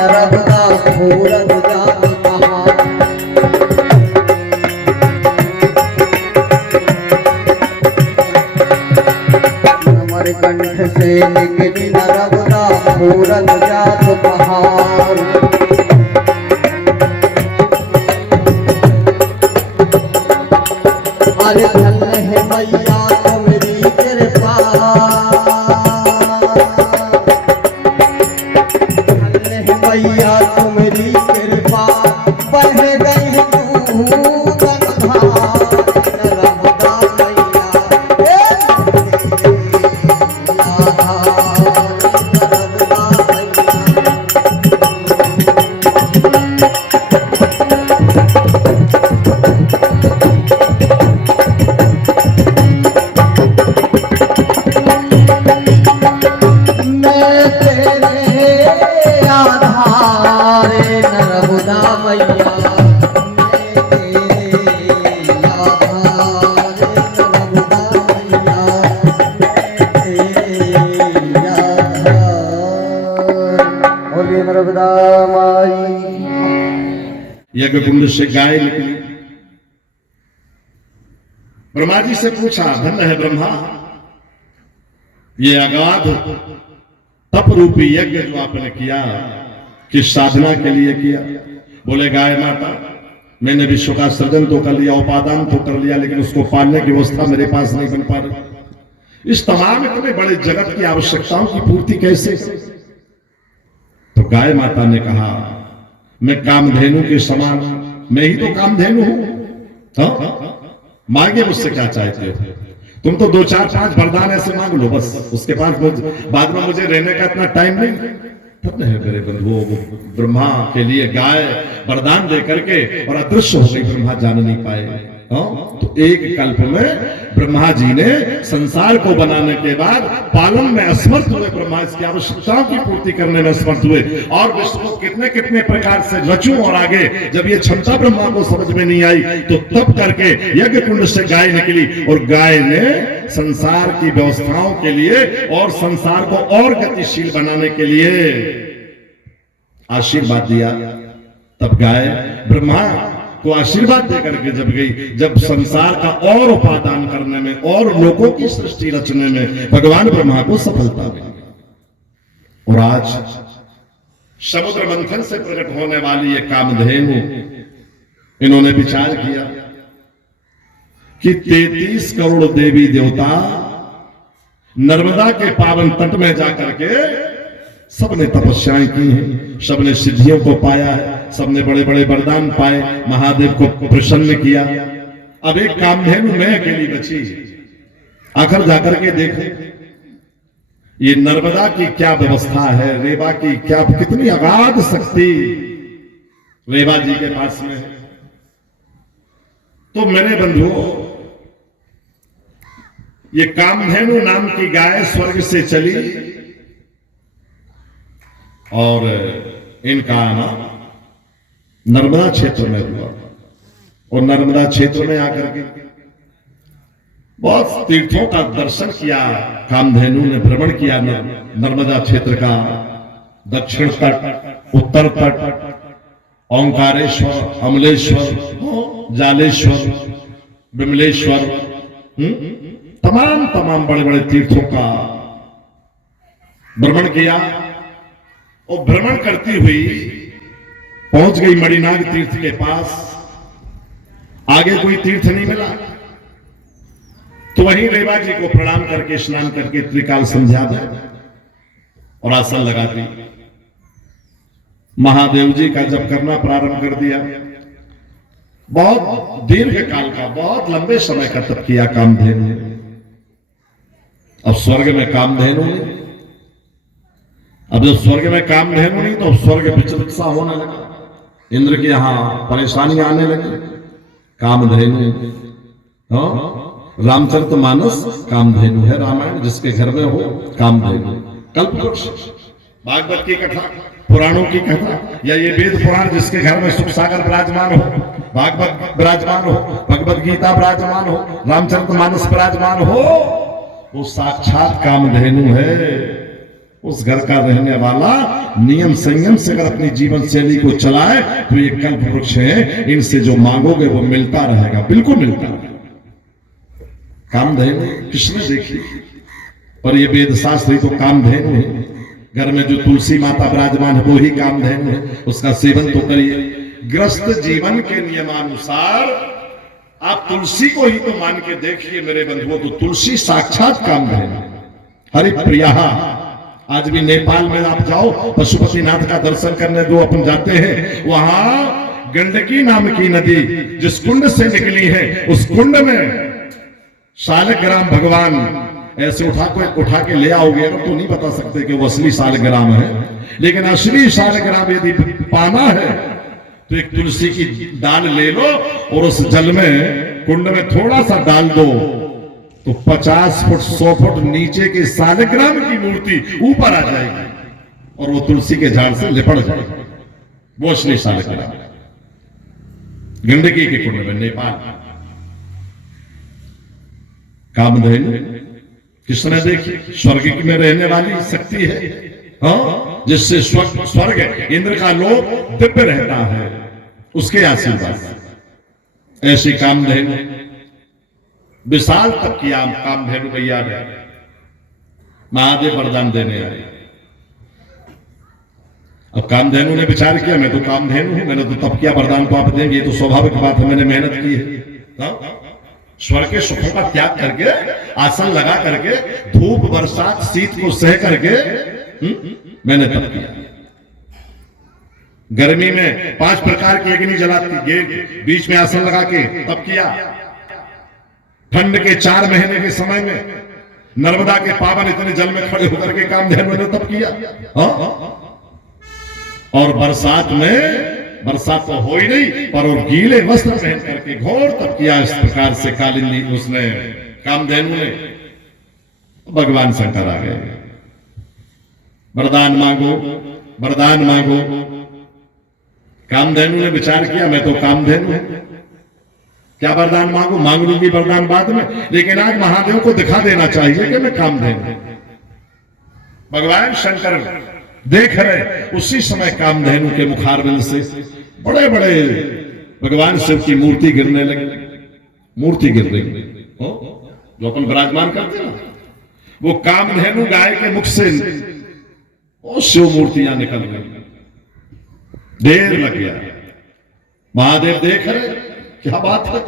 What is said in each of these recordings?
नर्मदा पूरन जात पहाड़। अमरकंठ से निकली नर्मदा पूरन जात पहाड़। अरे धन है मैया तुम्हारी कृपा, धन है मैया तुम्हारी कृपा, बह गई दूधन धार नर्मदा मैया नर्मदा मैया। नर्मदा मैया नर्मदा माई। यज्ञ कुंड से गाय निकली। ब्रह्मा जी से पूछा, धन्य है ब्रह्मा, ये अगाध तप रूपी यज्ञ जो आपने किया किस साधना के लिए किया? बोले गाय माता, मैंने विश्व का सृजन तो कर लिया, उपादान तो कर लिया, लेकिन उसको पालने की व्यवस्था मेरे पास नहीं बन पा रही। इस तमाम इतने बड़े जगत की आवश्यकताओं की पूर्ति कैसे? तो गाय माता ने कहा, मैं कामधेनु के समान, मैं ही तो कामधेनु हूं। मांगे मुझसे क्या चाहते हो? तुम तो 2 4 5 वरदान ऐसे मांग लो बस, उसके बाद में मुझे रहने का इतना टाइम नहीं। तब नहीं मेरे बंधुओं, ब्रह्मा के लिए गाय वरदान दे करके और अदृश्य हो गई, ब्रह्मा जान नहीं पाए। तो एक कल्प में ब्रह्मा जी ने संसार को बनाने के बाद पालन में असमर्थ हुए, ब्रह्मा इसकी आवश्यकताओं की पूर्ति करने में असमर्थ हुए, और विश्व को कितने कितने प्रकार से रचूं। और आगे जब ये क्षमता ब्रह्मा को समझ में नहीं आई तो तब करके यज्ञ कुंड से गाय निकली, और गाय ने संसार की व्यवस्थाओं के लिए और संसार को और गतिशील बनाने के लिए आशीर्वाद दिया। तब गाय ब्रह्मा को आशीर्वाद देकर के जब गई, जब संसार का और उपादान करने में और लोगों की सृष्टि रचने में भगवान ब्रह्मा को सफलता मिली। और आज समुद्र मंथन से प्रकट होने वाली ये कामधेनु, इन्होंने विचार किया कि 33 करोड़ देवी देवता नर्मदा के पावन तट में जाकर के सबने तपस्याएं की हैं, सबने सिद्धियों को पाया है, सबने बड़े बड़े वरदान पाए, महादेव को प्रसन्न किया। अब एक कामधेनु मैं अकेली बची। आखिर जाकर के देखें ये नर्मदा की क्या व्यवस्था है, रेवा की क्या, कितनी अगाध शक्ति रेवा जी के पास में है। तो मेरे बंधुओं, ये कामधेनु नाम की गाय स्वर्ग से चली और इनका आना नर्मदा क्षेत्र में हुआ, और नर्मदा क्षेत्र में आकर के बहुत तीर्थों का दर्शन किया। कामधेनु ने भ्रमण किया नर्मदा क्षेत्र का, दक्षिण तट, उत्तर तट, ओंकारेश्वर, अमलेश्वर, जालेश्वर, विमलेश्वर, तमाम बड़े बड़े तीर्थों का भ्रमण किया। और भ्रमण करती हुई पहुंच गई मणिनाग तीर्थ के पास। आगे कोई तीर्थ नहीं मिला, तो वहीं रेवा जी को प्रणाम करके स्नान करके त्रिकाल संध्या में और आसन लगा दी। महादेव जी का जप करना प्रारंभ कर दिया। बहुत दीर्घ काल का, बहुत लंबे समय का तप किया कामधेनु। अब स्वर्ग में कामधेनु नहीं, अब जब स्वर्ग में कामधेनु नहीं तो स्वर्ग विचलित सा होने लगा, इंद्र के यहां परेशानी आने लगी। कामधेनु, रामचरितमानस कामधेनु है, रामायण जिसके घर में हो कामधेनु। कल्पवृक्ष, भागवत की कथा, पुराणों की कथा, या ये वेद पुराण जिसके घर में सुख सागर विराजमान हो, भागवत विराजमान हो, भगवत गीता विराजमान हो, रामचरितमानस विराजमान हो, वो साक्षात कामधेनु है। उस घर का रहने वाला नियम संयम से अगर अपनी जीवन शैली को चलाए तो ये कल्प वृक्ष है, इनसे जो मांगोगे वो मिलता रहेगा, बिल्कुल मिलता रहेगा। कामधेनु किसने देखी? पर ये वेद शास्त्र ही तो कामधेनु है। घर में जो तुलसी माता विराजमान है वो ही कामधेनु है, उसका सेवन तो करिए। ग्रस्त जीवन के नियमानुसार आप तुलसी को ही तो मान के देखिए मेरे बंधुओं, तो तुलसी साक्षात कामधेनु। हरिप्रिया, आज भी नेपाल में आप जाओ, पशुपतिनाथ का दर्शन करने दो अपन जाते हैं, वहां गंडकी नाम की नदी जिस कुंड से निकली है, उस कुंड में शालग्राम भगवान ऐसे उठा के ले आओगे तो नहीं बता सकते कि वो असली शालग्राम है, लेकिन असली शालग्राम यदि पाना है तो एक तुलसी की डाल ले लो और उस जल में कुंड में थोड़ा सा डाल दो, तो 50 फुट 100 फुट नीचे के शालग्राम की मूर्ति ऊपर आ जाएगी और वो तुलसी के झाड़ से लिपट जाएगी। वो असली शालग्राम गंडकी के कुंड में नेपाल। कामधेनु किसने देखी? स्वर्ग में रहने वाली शक्ति है, हाँ, जिससे स्वर्ग इंद्र का लोक दिव्य रहता है, उसके आशीर्वाद। ऐसी कामधेनु विशाल तक की कामधेनु भैया ने महादेव वरदान देने आए। अब कामधेनु ने विचार किया मैं तो कामधेनु हूं, मैंने तो तब किया वरदान को आप देंगे, ये तो स्वाभाविक बात है, मैंने मेहनत की है। स्वर्ग के सुखों का त्याग करके, आसन लगा करके, धूप बरसात शीत को सह करके मैंने तब किया। गर्मी में 5 प्रकार की अग्नि जलाती, ये बीच में आसन लगा के तब किया। ठंड के 4 महीने के समय में नर्मदा के पावन इतने जल में खड़े होकर के कामधेनु ने तब किया। और बरसात में, बरसात तो हो ही नहीं, पर वो गीले वस्त्र पहन करके घोर तब किया। इस प्रकार से कालिंदी उसने कामधेनु ने। भगवान शंकर आ गए, वरदान मांगो, वरदान मांगो। कामधेनु ने विचार किया मैं तो कामधेनु हूं, क्या वरदान मांगू? मांग लूंगी वरदान बाद में, लेकिन आज महादेव को दिखा देना चाहिए कि मैं कामधेनु। भगवान शंकर देख रहे, उसी समय कामधेनु के मुखारविंद से बड़े बड़े भगवान शिव की मूर्ति गिरने लगी। मूर्ति गिर रही, जो अपन विराजमान करते ना, वो कामधेनु गाय के मुख से वो शिव मूर्तियां निकल गई। देर लग गया, महादेव देख रहे क्या बात है।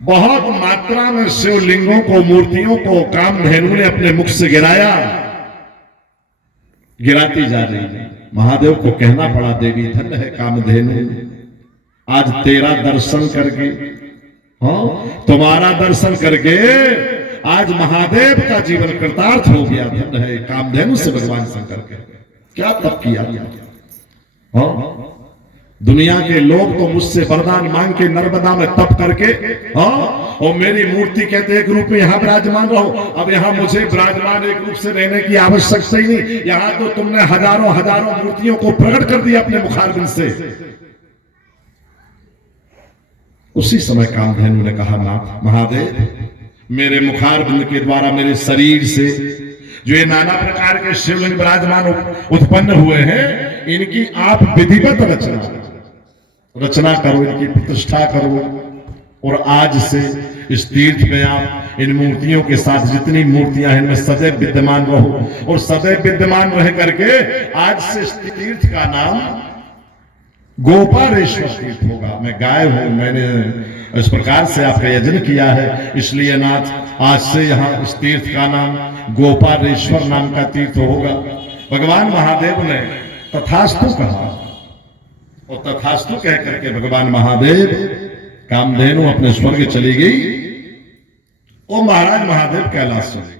बहुत मात्रा में शिवलिंगों को, मूर्तियों को कामधेनु ने अपने मुख से गिराया, गिराती जा रही है। महादेव को कहना पड़ा देवी धन्य है कामधेनु, आज तेरा दर्शन करके, हाँ, तुम्हारा दर्शन करके आज महादेव का जीवन कृतार्थ हो गया। धन्य है कामधेनु से भगवान शंकर के क्या तप किया। हाँ, दुनिया के लोग तो मुझसे वरदान मांग के नर्मदा में तप करके, हाँ, और मेरी मूर्ति कहते एक रूप में यहां विराजमान रहो। अब यहां मुझे विराजमान एक रूप से रहने की आवश्यकता ही नहीं, यहां तो तुमने हजारों हजारों मूर्तियों को प्रकट कर दिया अपने मुखारविंद से। उसी समय कामधेनु ने कहा नाथ महादेव, मेरे मुखारविंद के द्वारा मेरे शरीर से जो ये नाना प्रकार के शिवलिंग विराजमान उत्पन्न हुए हैं, इनकी आप विधिवत रचना करो, इनकी प्रतिष्ठा करो। और आज से इस तीर्थ में आप इन मूर्तियों के साथ जितनी मूर्तियां हैं इनमें सदैव विद्यमान रहो, और सदैव विद्यमान रह करके आज से इस तीर्थ का नाम गोपालेश्वर तीर्थ होगा। मैं गाय हूं, मैंने इस प्रकार से आपका यजन किया है, इसलिए नाथ आज से यहाँ इस तीर्थ का नाम गोपालेश्वर नाम का तीर्थ होगा। भगवान महादेव ने तथास्तु कहा, और तथास्तु कह करके भगवान महादेव, कामधेनु अपने स्वर्ग चली गई और महाराज महादेव कैलाश चले।